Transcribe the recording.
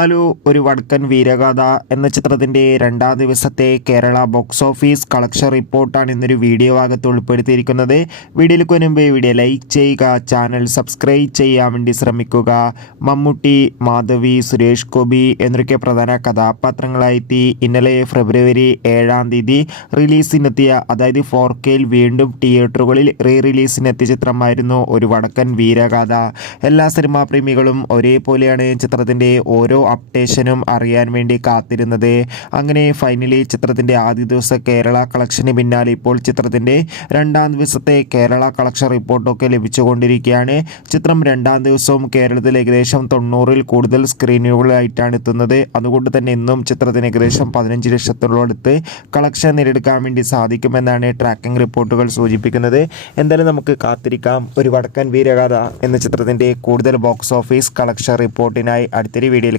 Hello ഒരു വടക്കൻ വീരഗാഥ എന്ന ചിത്രത്തിന്റെ രണ്ടാം ദിവസത്തെ കേരള ബോക്സ് ഓഫീസ് കളക്ഷൻ റിപ്പോർട്ടാണ് ഇന്നൊരു വീഡിയോ ഭാഗത്ത് ഉൾപ്പെടുത്തിയിരിക്കുന്നത്. വീഡിയോയിലേക്ക് വരുമ്പോൾ വീഡിയോ ലൈക്ക് ചെയ്യുക ചാനൽ സബ്സ്ക്രൈബ് ചെയ്യാൻ വേണ്ടി ശ്രമിക്കുക. മമ്മൂട്ടി മാധവി സുരേഷ് ഗോപി എന്നൊക്കെ പ്രധാന കഥാപാത്രങ്ങളായെത്തി ഇന്നലെ ഫെബ്രുവരി ഏഴാം തീയതി റിലീസിനെത്തിയ അതായത് ഫോർ കെയിൽ വീണ്ടും തിയേറ്ററുകളിൽ റീ റിലീസിനെത്തിയ ചിത്രമായിരുന്നു ഒരു വടക്കൻ വീരഗാഥ. എല്ലാ സിനിമാ പ്രേമികളും ഒരേപോലെയാണ് ചിത്രത്തിന്റെ ഓരോ അപ്ഡേഷനും അറിയാൻ വേണ്ടി കാത്തിരുന്നത്. അങ്ങനെ ഫൈനലി ചിത്രത്തിന്റെ ആദ്യ ദിവസ കേരള കളക്ഷന് പിന്നാലെ ഇപ്പോൾ ചിത്രത്തിന്റെ രണ്ടാം ദിവസത്തെ കേരള കളക്ഷൻ റിപ്പോർട്ടൊക്കെ ലഭിച്ചുകൊണ്ടിരിക്കുകയാണ്. ചിത്രം രണ്ടാം ദിവസവും കേരളത്തിൽ ഏകദേശം തൊണ്ണൂറിൽ കൂടുതൽ സ്ക്രീനുകളായിട്ടാണ് എത്തുന്നത്. അതുകൊണ്ട് തന്നെ ഇന്നും ചിത്രത്തിന് ഏകദേശം പതിനഞ്ച് ലക്ഷത്തോളടുത്ത് കളക്ഷൻ നേടിയെടുക്കാൻ വേണ്ടി സാധിക്കുമെന്നാണ് ട്രാക്കിംഗ് റിപ്പോർട്ടുകൾ സൂചിപ്പിക്കുന്നത്. എന്തായാലും നമുക്ക് കാത്തിരിക്കാം. ഒരു വടക്കൻ വീരകഥ എന്ന ചിത്രത്തിന്റെ കൂടുതൽ ബോക്സ് ഓഫീസ് കളക്ഷൻ റിപ്പോർട്ടിനായി അടുത്തൊരു വീഡിയോയിൽ